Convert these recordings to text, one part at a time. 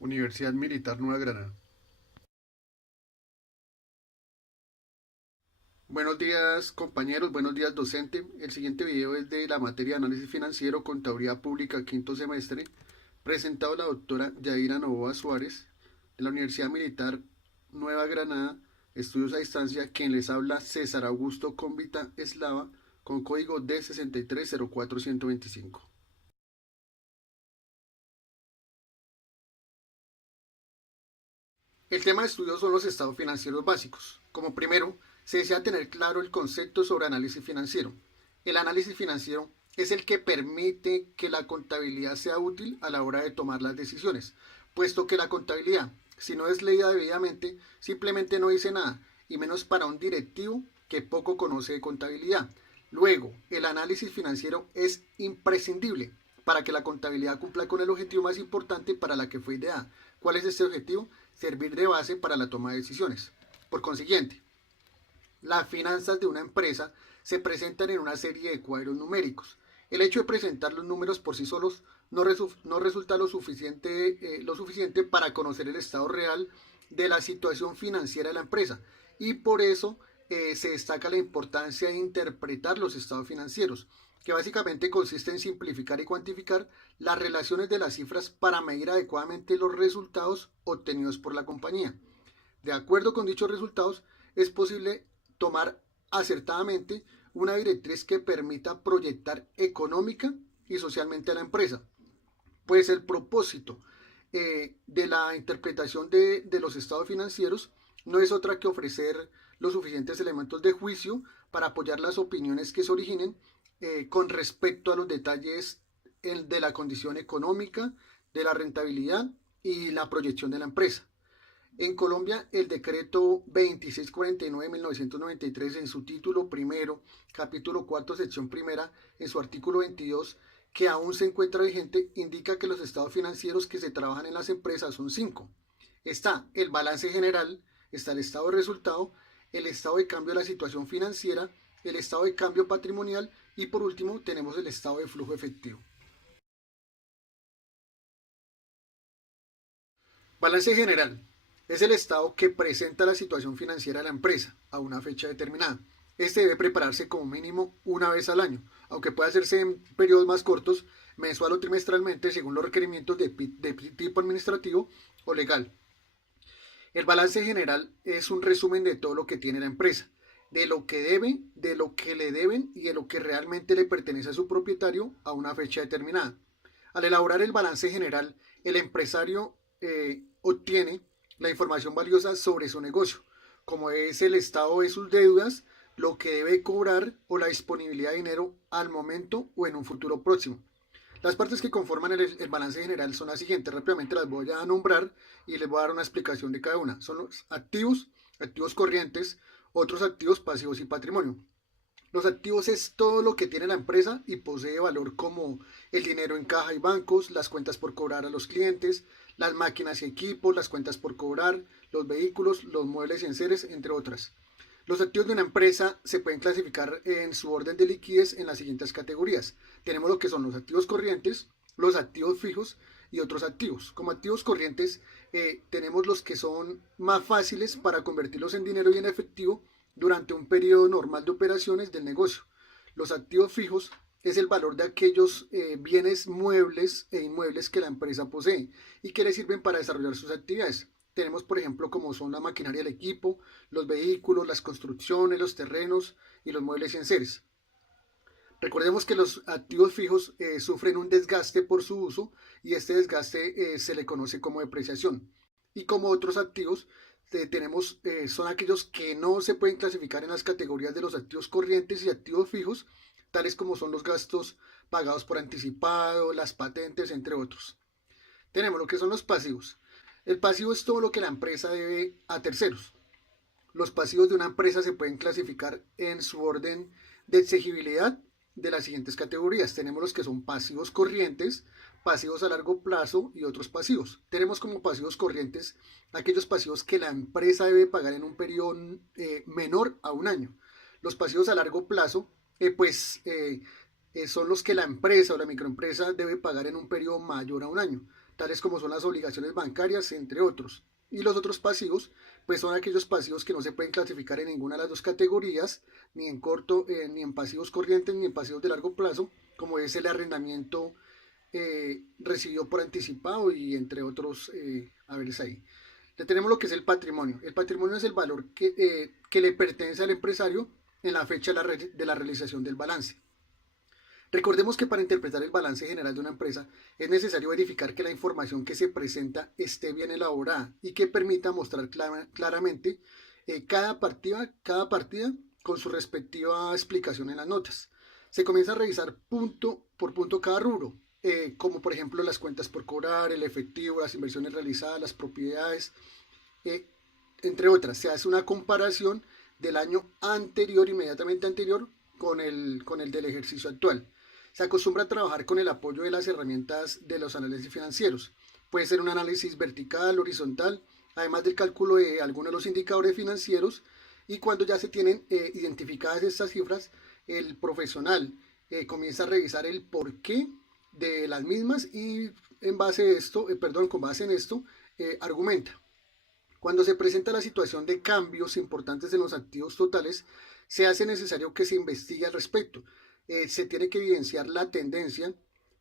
Universidad Militar Nueva Granada. Buenos días compañeros, buenos días docente. El siguiente video es de la materia de análisis financiero, contaduría pública, quinto semestre, presentado la doctora Yaira Novoa Suárez, de la Universidad Militar Nueva Granada, estudios a distancia, quien les habla César Augusto Convita Eslava, con código D6304125. El tema de estudio son los estados financieros básicos. Como primero, se desea tener claro el concepto sobre análisis financiero. El análisis financiero es el que permite que la contabilidad sea útil a la hora de tomar las decisiones, puesto que la contabilidad, si no es leída debidamente, simplemente no dice nada, y menos para un directivo que poco conoce de contabilidad. Luego, el análisis financiero es imprescindible para que la contabilidad cumpla con el objetivo más importante para la que fue ideada. ¿Cuál es este objetivo? Servir de base para la toma de decisiones. Por consiguiente, las finanzas de una empresa se presentan en una serie de cuadros numéricos. El hecho de presentar los números por sí solos no resulta lo suficiente para conocer el estado real de la situación financiera de la empresa, y por eso se destaca la importancia de interpretar los estados financieros, que básicamente consiste en simplificar y cuantificar las relaciones de las cifras para medir adecuadamente los resultados obtenidos por la compañía. De acuerdo con dichos resultados, es posible tomar acertadamente una directriz que permita proyectar económica y socialmente a la empresa. Pues el propósito de la interpretación de los estados financieros no es otra que ofrecer los suficientes elementos de juicio para apoyar las opiniones que se originen con respecto a los detalles de la condición económica, de la rentabilidad y la proyección de la empresa. En Colombia, el decreto 2649 de 1993, en su título primero, capítulo cuarto, sección primera, en su artículo 22, que aún se encuentra vigente, indica que los estados financieros que se trabajan en las empresas son cinco. Está el balance general, está el estado de resultado, el estado de cambio de la situación financiera, el estado de cambio patrimonial y por último tenemos el estado de flujo efectivo. Balance general es el estado que presenta la situación financiera de la empresa a una fecha determinada. Este debe prepararse como mínimo una vez al año, aunque puede hacerse en periodos más cortos, mensual o trimestralmente, según los requerimientos de tipo administrativo o legal. El balance general es un resumen de todo lo que tiene la empresa, de lo que debe, de lo que le deben y de lo que realmente le pertenece a su propietario a una fecha determinada. Al elaborar el balance general, el empresario obtiene la información valiosa sobre su negocio, como es el estado de sus deudas, lo que debe cobrar o la disponibilidad de dinero al momento o en un futuro próximo. Las partes que conforman el balance general son las siguientes. Rápidamente las voy a nombrar y les voy a dar una explicación de cada una. Son los activos, activos corrientes, otros activos pasivos y patrimonio. Los activos es todo lo que tiene la empresa y posee valor, como el dinero en caja y bancos, las cuentas por cobrar a los clientes, las máquinas y equipos, las cuentas por cobrar, los vehículos, los muebles y enseres, entre otras. Los activos de una empresa se pueden clasificar en su orden de liquidez en las siguientes categorías. Tenemos lo que son los activos corrientes, los activos fijos y otros activos. Como activos corrientes tenemos los que son más fáciles para convertirlos en dinero y en efectivo durante un periodo normal de operaciones del negocio. Los activos fijos es el valor de aquellos bienes muebles e inmuebles que la empresa posee y que le sirven para desarrollar sus actividades. Tenemos, por ejemplo, como son la maquinaria, el equipo, los vehículos, las construcciones, los terrenos y los muebles y enseres. Recordemos que los activos fijos sufren un desgaste por su uso y este desgaste se le conoce como depreciación. Y como otros activos, son aquellos que no se pueden clasificar en las categorías de los activos corrientes y activos fijos, tales como son los gastos pagados por anticipado, las patentes, entre otros. Tenemos lo que son los pasivos. El pasivo es todo lo que la empresa debe a terceros. Los pasivos de una empresa se pueden clasificar en su orden de exigibilidad de las siguientes categorías. Tenemos los que son pasivos corrientes, pasivos a largo plazo y otros pasivos. Tenemos como pasivos corrientes aquellos pasivos que la empresa debe pagar en un periodo menor a un año. Los pasivos a largo plazo, son los que la empresa o la microempresa debe pagar en un periodo mayor a un año. tales como son las obligaciones bancarias, entre otros. Y los otros pasivos, pues son aquellos pasivos que no se pueden clasificar en ninguna de las dos categorías, ni en corto, ni en pasivos corrientes, ni en pasivos de largo plazo, como es el arrendamiento recibido por anticipado y entre otros haberes ahí. Ya tenemos lo que es el patrimonio. El patrimonio es el valor que le pertenece al empresario en la fecha de la realización del balance. Recordemos que para interpretar el balance general de una empresa es necesario verificar que la información que se presenta esté bien elaborada y que permita mostrar claramente cada partida con su respectiva explicación en las notas. Se comienza a revisar punto por punto cada rubro, como por ejemplo las cuentas por cobrar, el efectivo, las inversiones realizadas, las propiedades, entre otras. Se hace una comparación del año anterior, inmediatamente anterior, con el del ejercicio actual. Se acostumbra a trabajar con el apoyo de las herramientas de los análisis financieros. Puede ser un análisis vertical, horizontal, además del cálculo de algunos de los indicadores financieros. Y cuando ya se tienen identificadas estas cifras, el profesional comienza a revisar el porqué de las mismas y con base en esto argumenta. Cuando se presenta la situación de cambios importantes en los activos totales, se hace necesario que se investigue al respecto. Se tiene que evidenciar la tendencia,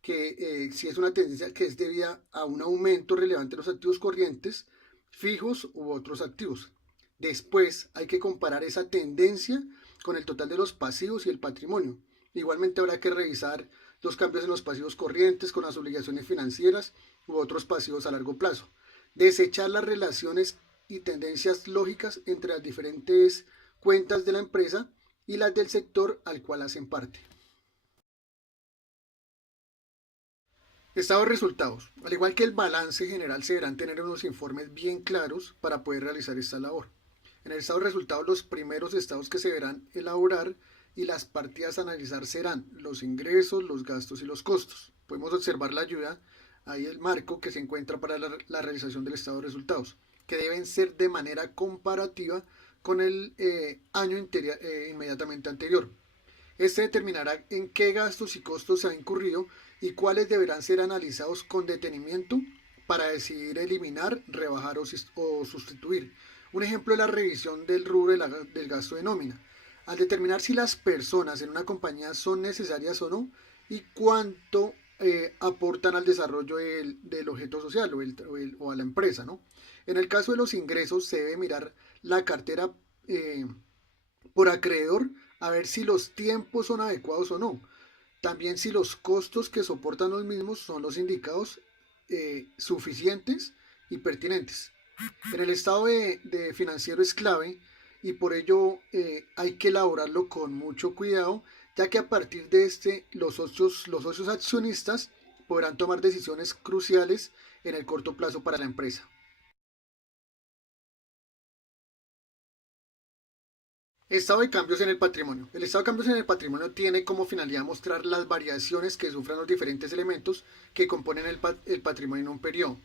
que si es una tendencia que es debida a un aumento relevante de los activos corrientes, fijos u otros activos. Después hay que comparar esa tendencia con el total de los pasivos y el patrimonio. Igualmente habrá que revisar los cambios en los pasivos corrientes con las obligaciones financieras u otros pasivos a largo plazo. Desechar las relaciones y tendencias lógicas entre las diferentes cuentas de la empresa y las del sector al cual hacen parte. Estado de resultados. Al igual que el balance general, se deberán tener unos informes bien claros para poder realizar esta labor. En el estado de resultados, los primeros estados que se deberán elaborar y las partidas a analizar serán los ingresos, los gastos y los costos. Podemos observar la ayuda, ahí el marco que se encuentra para la realización del estado de resultados, que deben ser de manera comparativa con el año inmediatamente anterior. Este determinará en qué gastos y costos se ha incurrido y cuáles deberán ser analizados con detenimiento para decidir eliminar, rebajar o sustituir. Un ejemplo es la revisión del rubro del gasto de nómina, al determinar si las personas en una compañía son necesarias o no y cuánto aportan al desarrollo del objeto social o a la empresa, ¿no? En el caso de los ingresos se debe mirar la cartera por acreedor a ver si los tiempos son adecuados o no. También si los costos que soportan los mismos son los indicados suficientes y pertinentes. En el estado de financiero es clave y por ello hay que elaborarlo con mucho cuidado, ya que a partir de los socios accionistas podrán tomar decisiones cruciales en el corto plazo para la empresa. Estado de cambios en el patrimonio. El estado de cambios en el patrimonio tiene como finalidad mostrar las variaciones que sufran los diferentes elementos que componen el patrimonio en un periodo.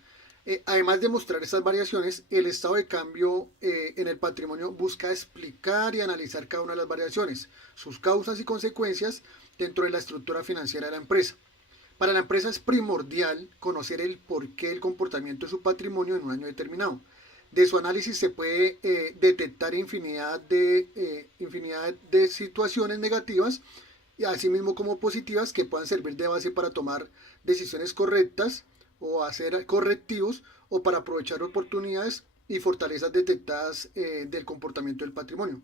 Además de mostrar estas variaciones, el estado de cambio en el patrimonio busca explicar y analizar cada una de las variaciones, sus causas y consecuencias dentro de la estructura financiera de la empresa. Para la empresa es primordial conocer el porqué del comportamiento de su patrimonio en un año determinado. De su análisis se puede detectar infinidad de situaciones negativas, y asimismo como positivas, que puedan servir de base para tomar decisiones correctas o hacer correctivos o para aprovechar oportunidades y fortalezas detectadas del comportamiento del patrimonio.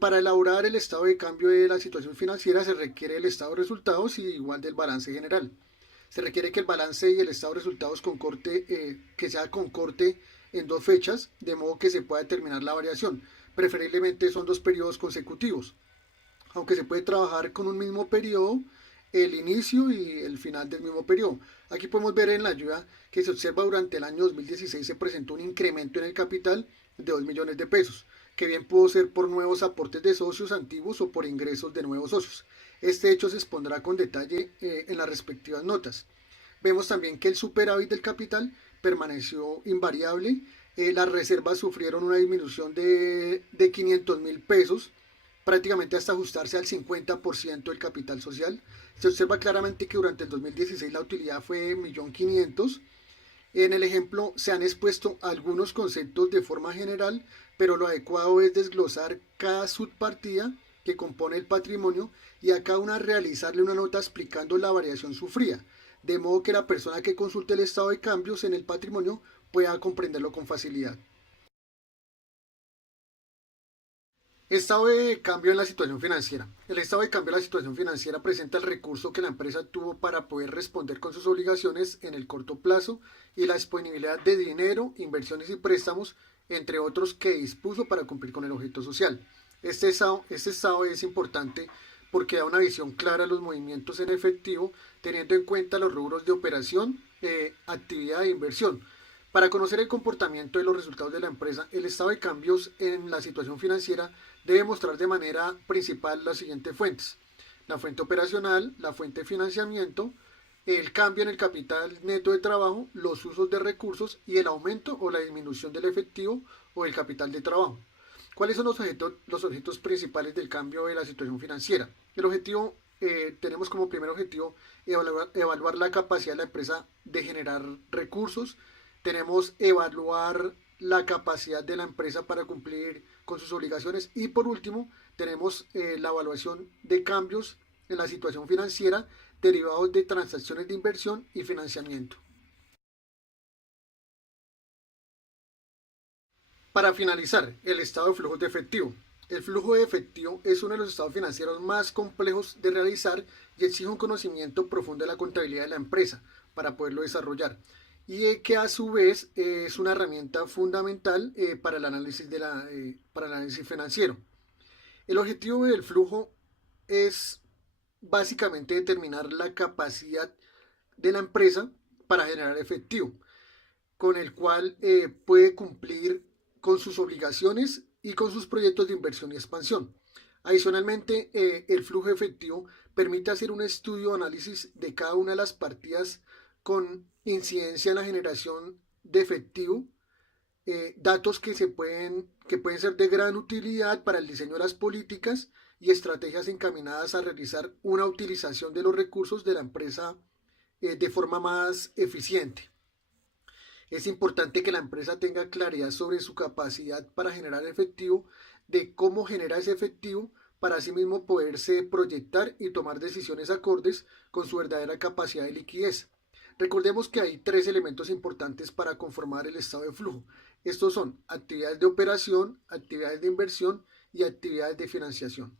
Para elaborar el estado de cambio de la situación financiera se requiere el estado de resultados y igual del balance general. Se requiere que el balance y el estado de resultados que sea con corte en 2 fechas, de modo que se pueda determinar la variación. Preferiblemente son 2 periodos consecutivos, aunque se puede trabajar con un mismo periodo, el inicio y el final del mismo periodo. Aquí podemos ver en la ayuda que se observa durante el año 2016 se presentó un incremento en el capital de 2 millones de pesos, que bien pudo ser por nuevos aportes de socios antiguos o por ingresos de nuevos socios. Este hecho se expondrá con detalle en las respectivas notas. Vemos también que el superávit del capital permaneció invariable. Las reservas sufrieron una disminución de 500.000 pesos prácticamente hasta ajustarse al 50% del capital social. Se observa claramente que durante el 2016 la utilidad fue 1.500.000. En el ejemplo se han expuesto algunos conceptos de forma general, pero lo adecuado es desglosar cada subpartida que compone el patrimonio y a cada una realizarle una nota explicando la variación sufrida, de modo que la persona que consulte el estado de cambios en el patrimonio pueda comprenderlo con facilidad. Estado de cambio en la situación financiera. El estado de cambio en la situación financiera presenta el recurso que la empresa tuvo para poder responder con sus obligaciones en el corto plazo y la disponibilidad de dinero, inversiones y préstamos, entre otros, que dispuso para cumplir con el objeto social. Este estado es importante porque da una visión clara de los movimientos en efectivo, teniendo en cuenta los rubros de operación, actividad e inversión. Para conocer el comportamiento de los resultados de la empresa, el estado de cambios en la situación financiera debe mostrar de manera principal las siguientes fuentes: la fuente operacional, la fuente de financiamiento, el cambio en el capital neto de trabajo, los usos de recursos y el aumento o la disminución del efectivo o el capital de trabajo. ¿Cuáles son los objetos principales del cambio de la situación financiera? El objetivo, tenemos como primer objetivo evaluar la capacidad de la empresa de generar recursos. Tenemos evaluar la capacidad de la empresa para cumplir con sus obligaciones y por último tenemos la evaluación de cambios en la situación financiera derivados de transacciones de inversión y financiamiento. Para finalizar, el estado de flujos de efectivo. El flujo de efectivo es uno de los estados financieros más complejos de realizar y exige un conocimiento profundo de la contabilidad de la empresa para poderlo desarrollar, y que a su vez es una herramienta fundamental para el análisis financiero. El objetivo del flujo es básicamente determinar la capacidad de la empresa para generar efectivo, con el cual puede cumplir con sus obligaciones y con sus proyectos de inversión y expansión. Adicionalmente, el flujo efectivo permite hacer un estudio o análisis de cada una de las partidas con incidencia en la generación de efectivo, datos que pueden ser de gran utilidad para el diseño de las políticas y estrategias encaminadas a realizar una utilización de los recursos de la empresa de forma más eficiente. Es importante que la empresa tenga claridad sobre su capacidad para generar efectivo, de cómo genera ese efectivo, para asimismo poderse proyectar y tomar decisiones acordes con su verdadera capacidad de liquidez. Recordemos que hay tres elementos importantes para conformar el estado de flujo. Estos son actividades de operación, actividades de inversión y actividades de financiación.